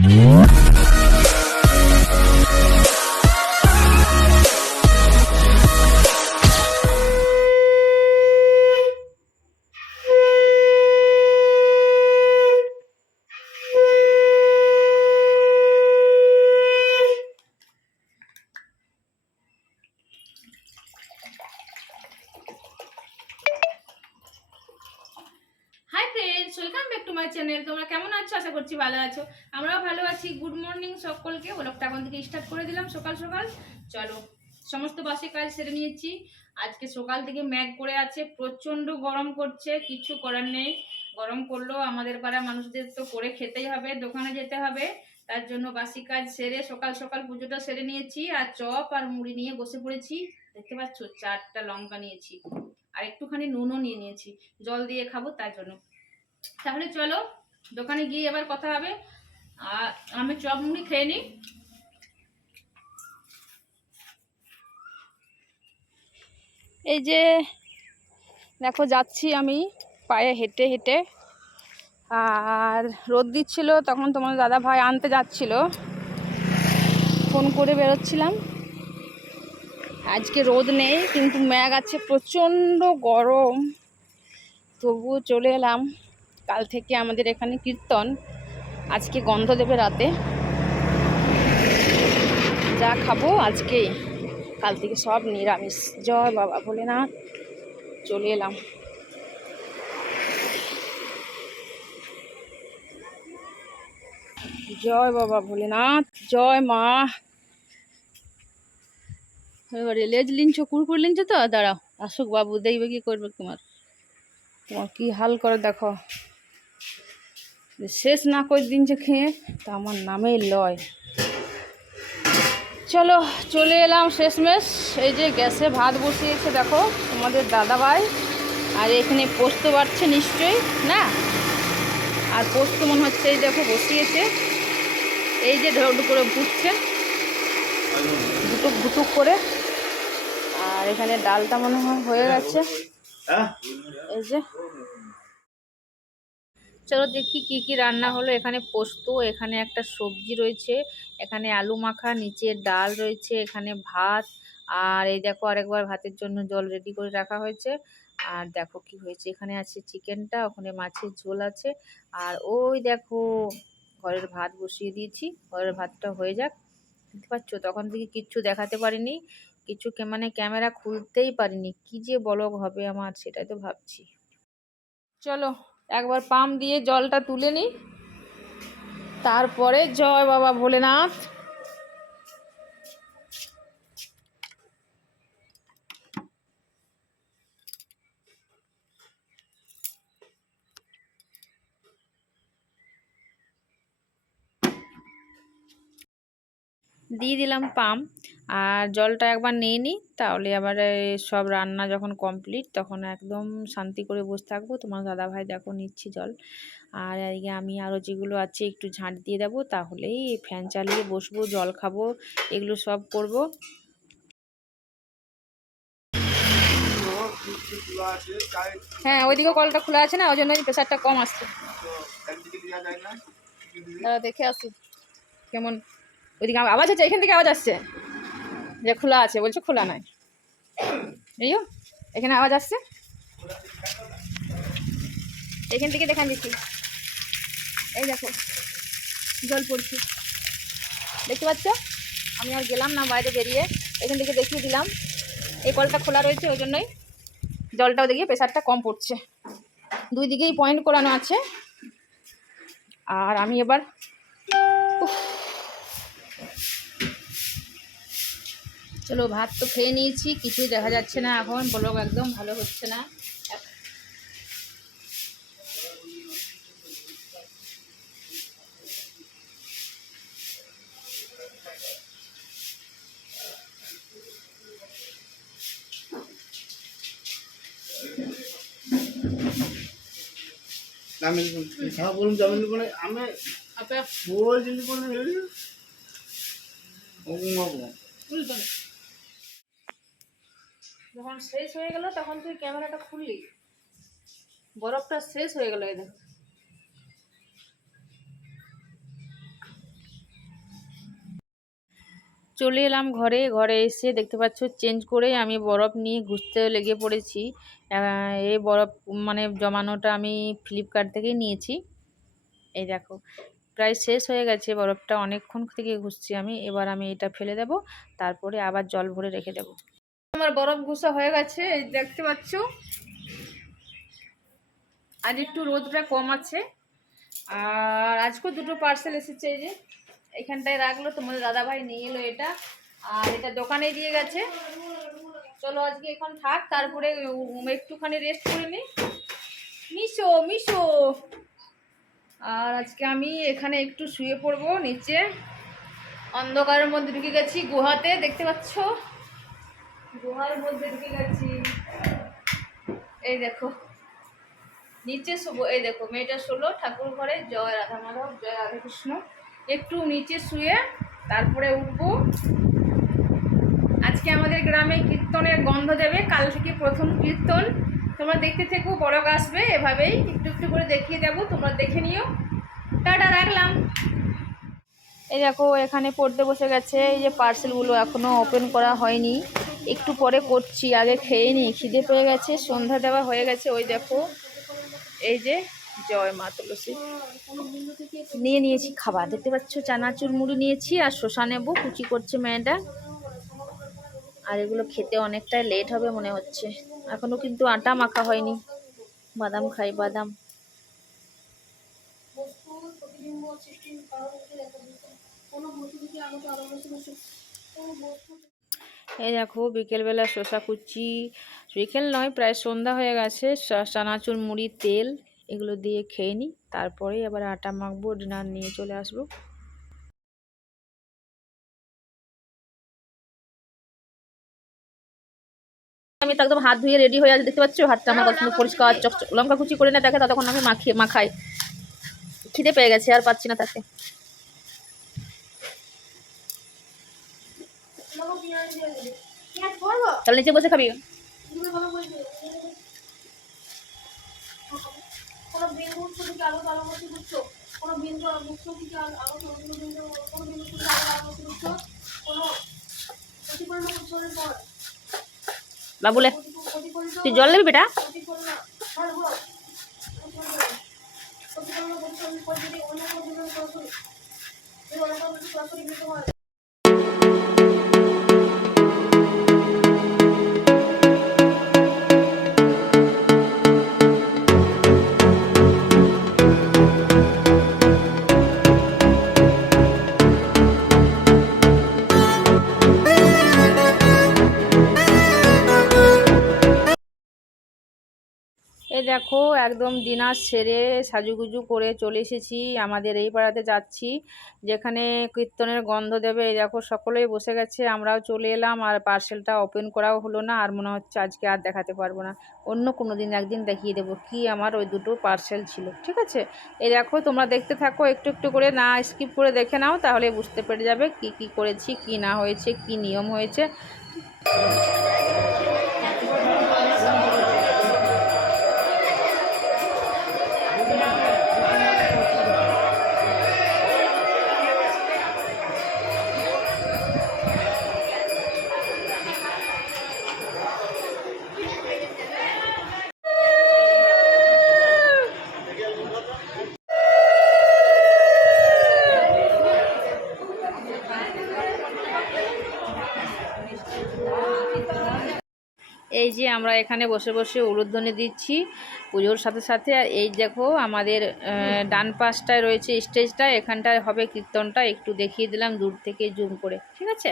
friends, welcome to my channel তোমরা কেমন আছো? আশা করছি ভালো আছো। আমরাও ভালো আছি। গুড মর্নিং সকলকে। ওলকটা এখন থেকে স্টার্ট করে দিলাম সকাল সকাল। চলো, সমস্ত বাসে কাজ সেরে নিয়েছি। আজকে সকাল থেকে ম্যাগ করে আছে। প্রচণ্ড গরম করছে। কিছু করার নেই। গরম করলেও আমাদের পাড়া মানুষদের তো করে খেতেই হবে, দোকানে যেতে হবে। তার জন্য বাসি কাজ সেরে সকাল সকাল পুজোটা সেরে নিয়েছি। আর চপ আর মুড়ি নিয়ে বসে পড়েছি। দেখতে পাচ্ছ? চারটা লঙ্কা নিয়েছি। আর একটুখানি নুনও নিয়ে নিয়েছি। জল দিয়ে খাব তার জন্য। তাহলে চলো, দোকানে গিয়ে এবার কথা হবে। আর আমি চপ মুড়ি খেয়ে নিই। এই যে, দেখো যাচ্ছি আমি পায়ে হেঁটে হেঁটে। আর রোদ দিচ্ছিল, তখন তোমার দাদা ভাই আনতে যাচ্ছিল। ফোন করে বেরোচ্ছিলাম। আজকে রোদ নেই, কিন্তু ম্যাগ আছে, প্রচণ্ড গরম। তবুও চলে এলাম। কাল থেকে আমাদের এখানে কীর্তন, আজকে গন্ধ দেবে রাতে। যা খাব আজকেই। কাল থেকে সব নিরামিষ। জয় বাবা ভোলেনাথ। চলে এলাম। জয় বাবা ভোলেনাথ। জয় মা। এবারে লেজ লিঞ্চো কুরকুর লিঞ্চো তো? দাঁড়াও, আসুক বাবু, দেখবে কি করবে তোমার। তোমার কি হাল করে দেখো। শেষ না করে দিন যে খেয়ে তা আমার নামেই লয়। চলো চলে এলাম শেষমেশ। এই যে গ্যাসে ভাত বসিয়েছে দেখো তোমাদের দাদাভাই। আর এখানে পোস্ত বাড়ছে নিশ্চয়ই না? আর পোস্ত মনে হচ্ছে এই দেখো বসিয়েছে। এই যে ঢোক করে ফুটছে দুটুক দুটুক করে। আর এখানে ডালটা মনে হয় হয়ে গেছে। এই যে চলো দেখি কি কি রান্না হলো। এখানে পোস্ত, এখানে একটা সবজি রয়েছে, এখানে আলু মাখা, নিচে ডাল রয়েছে, এখানে ভাত, আর এই দেখো আরেকবার ভাতের জন্য জল রেডি করে রাখা হয়েছে। আর দেখো কি হয়েছে, এখানে আছে চিকেনটা ওখানে মাছের ঝোল আছে। আর ওই দেখো, ঘরের ভাত বসিয়ে দিয়েছি, ঘরের ভাতটা হয়ে যাক। দেখতে পাচ্ছ? তখন থেকে কিচ্ছু দেখাতে পারিনি, কিছু মানে ক্যামেরা খুলতেই পারিনি। কি যে বলক হবে আমার, সেটাই তো ভাবছি। চলো একবার পাম্প দিয়ে জলটা তুলে নিই। তারপরে জয় বাবা ভোলেনাথ। দিয়ে দিলাম পাম্প আর জলটা একবার নিয়ে নিই, তাহলে আবার সব রান্না যখন কমপ্লিট তখন একদম শান্তি করে বসে থাকব। তোমার দাদাভাই দেখো নিচ্ছি জল। আর এদিকে আমি আরও যেগুলো আছে একটু ঝাঁট দিয়ে দেবো, তাহলেই ফ্যান চালিয়ে বসবো, জল খাব, এগুলো সব করব। হ্যাঁ ওইদিকে কলটা খোলা আছে না ওই জন্য প্রেশারটা কম আসছে। দাঁড়া দেখে আসি কেমন ওইদিকে আওয়াজ হচ্ছে, এখান থেকে আওয়াজ আসছে। যে খোলা আছে, বলছো খোলা নাই। এই এখানে আওয়াজ আসছে। এখান থেকে দেখান দিচ্ছি এই দেখো, জল পড়ছে। দেখতে পাচ্ছ? আমি আর গেলাম না বাইরে বেরিয়ে। এখান থেকে দেখিয়ে দিলাম। এই কলটা খোলা রয়েছে, ওই জন্যই জলটাও দেখিয়ে প্রেশারটা কম পড়ছে। দুই দিকেই পয়েন্ট করানো আছে। আর আমি এবার চলো ভাত তো খেয়ে নিয়েছি কিছুই দেখা যাচ্ছে না এখন ব্লগ একদম ভালো হচ্ছে না। আমি বলুন বলে আমি আপে বল যদি বলে যখন শেষ হয়ে গেল, তখন তুই ক্যামেরাটা খুললি। বরফটা শেষ হয়ে গেল এদের চলে এলাম ঘরে। ঘরে এসে দেখতে পাচ্ছ চেঞ্জ করে আমি বরফ নিয়ে ঘুরতে লেগে পড়েছি। এই বরফ মানে জমানোটা আমি ফ্লিপকার্ট থেকেই নিয়েছি। এই দেখো, প্রায় শেষ হয়ে গেছে বরফটা। অনেকক্ষণ থেকে ঘুরছি আমি। এবার আমি এটা ফেলে দেব। তারপরে আবার জল ভরে রেখে দেব। আমার বরফ ঘুষা হয়ে গেছে, এই দেখতে পাচ্ছ? আজ একটু রোদটা কম আছে। আর আজকেও দুটো পার্সেল এসেছে এই যে, এখানটায় রাখল তোমাদের দাদাভাই নিয়ে এলো এটা। আর এটা দোকানে দিয়ে গেছে। চলো আজকে এখন থাক, তারপরে একটুখানি রেস্ট করে নিই মিশো মিশো। আর আজকে আমি এখানে একটু শুয়ে পড়ব, নিচে। অন্ধকারের মধ্যে ঢুকে গেছি গুহাতে, দেখতে পাচ্ছ? গুহার মধ্যে ঢুকে গেছি। এই দেখো। নিচে শুবো এই দেখো, মেয়েটা শুলো, ঠাকুর ঘরে, জয় রাধা মাধব, জয় রাধা কৃষ্ণ। একটু নিচে শুয়ে তারপরে উঠবো। আজকে আমাদের গ্রামে কীর্তনের গন্ধ দেবে কাল থেকে প্রথম কীর্তন। তোমরা দেখতে থেকো বড়ক আসবে, এভাবেই একটু একটু করে দেখিয়ে দেবো, তোমরা দেখে নিও। টাটা, রাখলাম। এই দেখো, এখানে পড়তে বসে গেছে, এই যে পার্সেলগুলো এখনও ওপেন করা হয়নি। একটু পরে করছি, আগে খেয়ে নিই, খিদে পেয়ে গেছে, সন্ধ্যা দেওয়া হয়ে গেছে, ওই দেখো, এই যে জয় মা তুলসী। নিয়ে নিয়েছি খাবার, দেখতে পাচ্ছ চানাচুর মুড়ি নিয়েছি আর শসা নেব, কুচি করছে মেয়েটা। আর এগুলো খেতে অনেকটাই লেট হবে মনে হচ্ছে, এখনও কিন্তু আটা মাখা হয়নি। বাদাম খাই, বাদাম। এই দেখো, বিকেলবেলা শসা কুচি। বিকেল নয়, প্রায় সন্ধ্যা হয়ে গেছে। চানাচুর মুড়ি তেল, এগুলো দিয়ে খেয়ে নিই। তারপরে আবার আটা মাখবো, ডিনার নিয়ে চলে আসব। আমি তো একদম হাত ধুয়ে রেডি হয়ে আছে, দেখতে পাচ্ছ? হাতটা আমার কত পরিষ্কার লঙ্কা কুচি করে না, দেখে ততক্ষণ আমি মাখিয়ে, মাখাই। খিদে পেয়ে গেছে, আর পাচ্ছি না তাকে। তাহলে নিচে বসে খাবি। বাবুলে তুই জল নেবি বেটা? দেখো, একদম ডিনার সেরে সাজুগুজু করে চলে এসেছি। আমাদের এই পাড়াতে যাচ্ছি, যেখানে কীর্তনের গন্ধ দেবে। এই দেখো, সকলেই বসে গেছে, আমরাও চলে এলাম, আর পার্সেলটা ওপেন করাও হলো না, আর মনে হচ্ছে আজকে আর দেখাতে পারব না। অন্য কোনো দিন একদিন দেখিয়ে দেবো কি আমার ওই দুটো পার্সেল ছিল, ঠিক আছে? এই দেখো, তোমরা দেখতে থাকো, একটু একটু করে না স্কিপ করে দেখে নাও, তাহলে বুঝতে পেরে যাবে কি কি করেছি, কি না হয়েছে, কি নিয়ম হয়েছে। এই যে আমরা এখানে বসে বসে উলুধ্বনি দিচ্ছি পুজোর সাথে সাথে, আর এই দেখো আমাদের ডান পাশটায় রয়েছে স্টেজটা, এখানটায় হবে কীর্তনটা, একটু দেখিয়ে দিলাম দূর থেকে জুম করে, ঠিক আছে?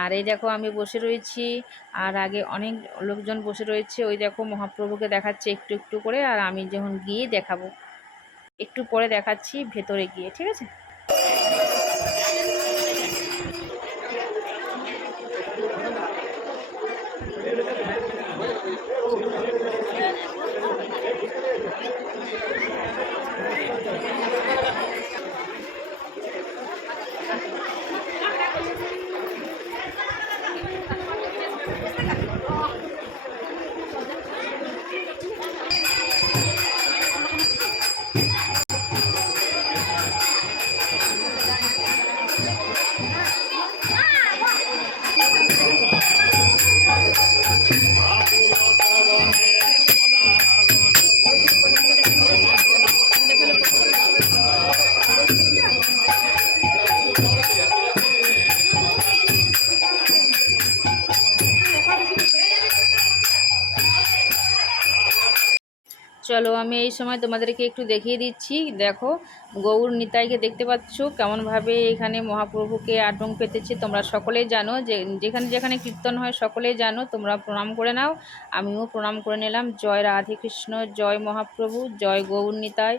আর এই দেখো আমি বসে রয়েছি, আর আগে অনেক লোকজন বসে রয়েছে, ওই দেখো মহাপ্রভুকে দেখাচ্ছে একটু একটু করে, আর আমি যখন গিয়ে দেখাবো, একটু পরে দেখাচ্ছি ভেতরে গিয়ে, ঠিক আছে? চলো আমি এই সময় তোমাদেরকে একটু দেখিয়ে দিচ্ছি। দেখো, গৌর নিতাইকে দেখতে পাচ্ছ কেমনভাবে এখানে মহাপ্রভুকে আটং পেতেছে। তোমরা সকলেই জানো যে, যেখানে যেখানে কীর্তন হয় সকলেই জানো, তোমরা প্রণাম করে নাও। আমিও প্রণাম করে নিলাম। জয় রাধে কৃষ্ণ, জয় মহাপ্রভু, জয় গৌর নিতাই।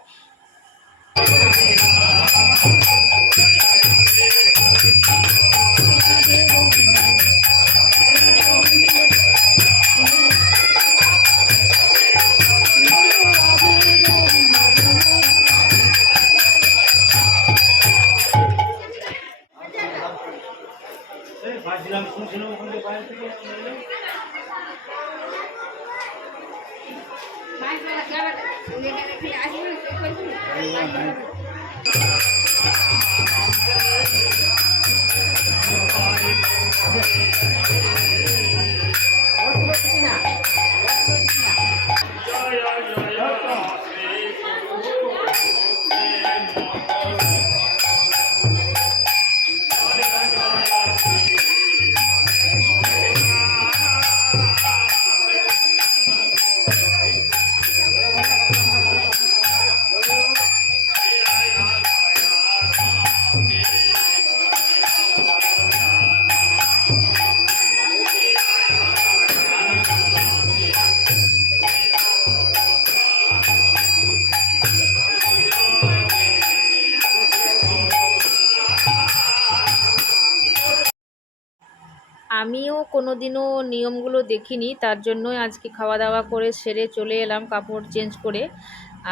আমিও কোনোদিনও নিয়মগুলো দেখিনি, তার জন্যই আজকে খাওয়া দাওয়া করে সেরে চলে এলাম, কাপড় চেঞ্জ করে।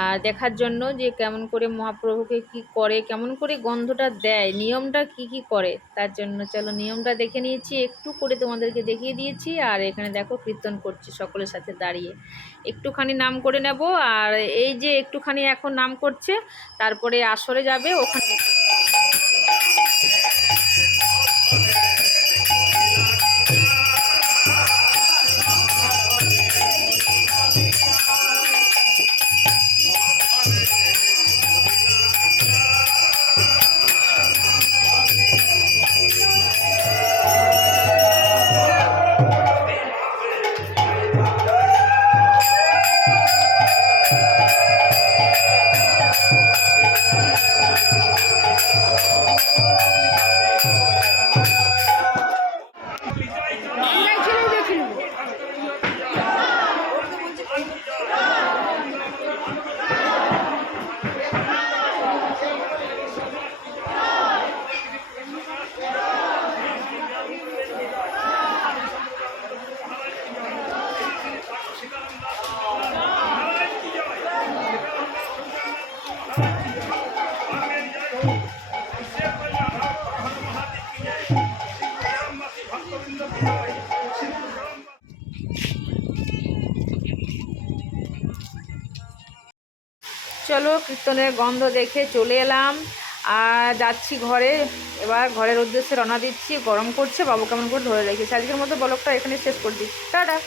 আর দেখার জন্য যে কেমন করে মহাপ্রভুকে কি করে, কেমন করে গন্ধটা দেয়, নিয়মটা কি কি করে, তার জন্য চলো নিয়মটা দেখে নিয়েছি, একটু করে তোমাদেরকে দেখিয়ে দিয়েছি। আর এখানে দেখো কীর্তন করছি সকলের সাথে দাঁড়িয়ে। একটুখানি নাম করে নেব, আর এই যে একটুখানি এখন নাম করছে, তারপরে আসরে যাবে, ওখানে চলো, কীর্তনের গন্ধ দেখে চলে এলাম। আর যাচ্ছি ঘরে। এবার ঘরের উদ্দেশ্যে রওনা দিচ্ছি। গরম করছে বাবু কেমন করে ধরে রেখেছি? আজকের মতো ব্লগটা এখানে শেষ করে দিচ্ছি টাটা!